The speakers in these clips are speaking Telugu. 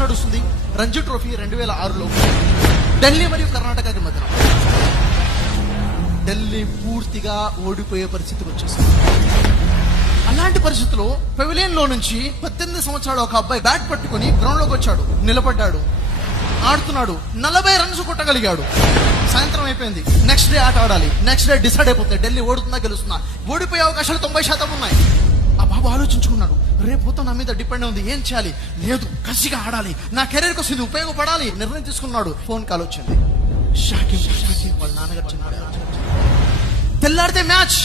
మ్యాచ్ నడుస్తుంది, రంజీ ట్రోఫీ 2006లో ఢిల్లీ మరియు కర్ణాటకకి మధ్యన. ఢిల్లీ పూర్తిగా ఓడిపోయే పరిస్థితికి వచ్చేసింది. అలాంటి పరిస్థితుల్లో పెవిలియన్ లో నుంచి 18 సంవత్సరాలు ఒక అబ్బాయి బ్యాట్ పట్టుకుని గ్రౌండ్ లోకి వచ్చాడు, నిలబడ్డాడు, ఆడుతున్నాడు, 40 రన్స్ కొట్టగలిగాడు. సాయంత్రం అయిపోయింది, నెక్స్ట్ డే ఆట ఆడాలి. నెక్స్ట్ డే డిసైడ్ అయిపోతుంది ఢిల్లీ ఓడుతుందా గెలుస్తుందా. ఓడిపోయే అవకాశాలు 90% ఉన్నాయి. ఆ బాబు ఆలోచించుకున్నాడు, రేపు మొత్తం నా మీద డిపెండ్ ఉంది, ఏం చేయాలి? లేదు, కసిగా ఆడాలి, నా కెరీర్ కోసం ఇది ఉపయోగపడాలి. నిర్ణయం తీసుకున్నాడు. ఫోన్ కాల్ వచ్చింది. షాకింగ్ వాళ్ళ నాన్నగారు చెప్పారు, తెల్లారితే మ్యాచ్,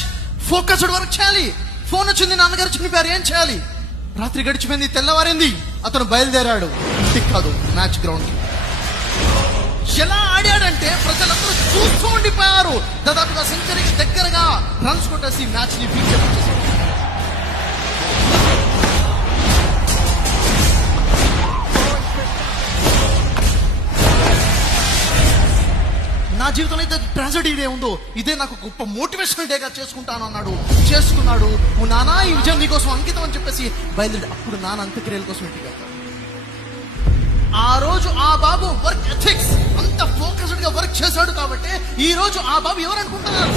ఫోకస్డ్ వర్క్ చేయాలి. ఫోన్ వచ్చింది, నాన్నగారు చనిపోయారు, ఏం చేయాలి? రాత్రి గడిచిపోయింది, తెల్లవారింది. అతను బయలుదేరాడు ఇంటికి కాదు, మ్యాచ్ గ్రౌండ్ కి. ఎలా ఆడాడంటే ప్రజలందరూ చూస్తూ ఉండిపోయారు. దాదాపుగా సెంచరీకి దగ్గరగా రన్స్ కొట్టేసి మ్యాచ్ ని బీట్ చేశారు. నా జీవితంలో అయితే ట్రాజడీ డే ఉందో ఇదే నాకు గొప్ప మోటివేషనల్ డేగా చేసుకుంటాను అన్నాడు. చేసుకున్నాడు. నానా ఈ విజయం నీకోసం అంకితం అని చెప్పేసి బయలుదేరి అప్పుడు నాన్న అంత్యక్రియల కోసం ఇంటికి వెళ్తాడు. ఆ రోజు ఆ బాబు వర్క్ ఎథిక్స్ అంత ఫోకస్డ్ గా వర్క్ చేశాడు కాబట్టి ఈ రోజు ఆ బాబు ఎవరు అనుకుంటున్నారు?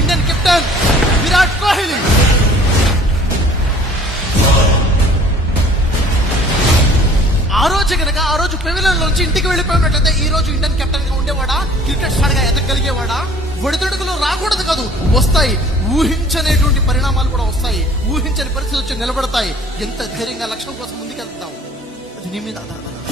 Indian captain Virat Kohli. ఆ రోజు కనుక ఆ రోజు పెవిలియన్ నుంచి ఇంటికి వెళ్ళిపోయినట్లయితే ఈ రోజు ఇండియన్ కెప్టెన్ గా ఉండేవాడా? క్రికెట్ స్టార్ గా ఎదగలిగేవాడా? ఒడిదుడుకులు రాకూడదు కాదు, వస్తాయి. ఊహించనేటువంటి పరిణామాలు కూడా వస్తాయి. ఊహించని పరిస్థితులు వచ్చి నిలబడతాయి. ఎంత ధైర్యంగా లక్ష్యం కోసం ముందుకెళ్తావు, అది నీ మీద ఆధారపడాలి.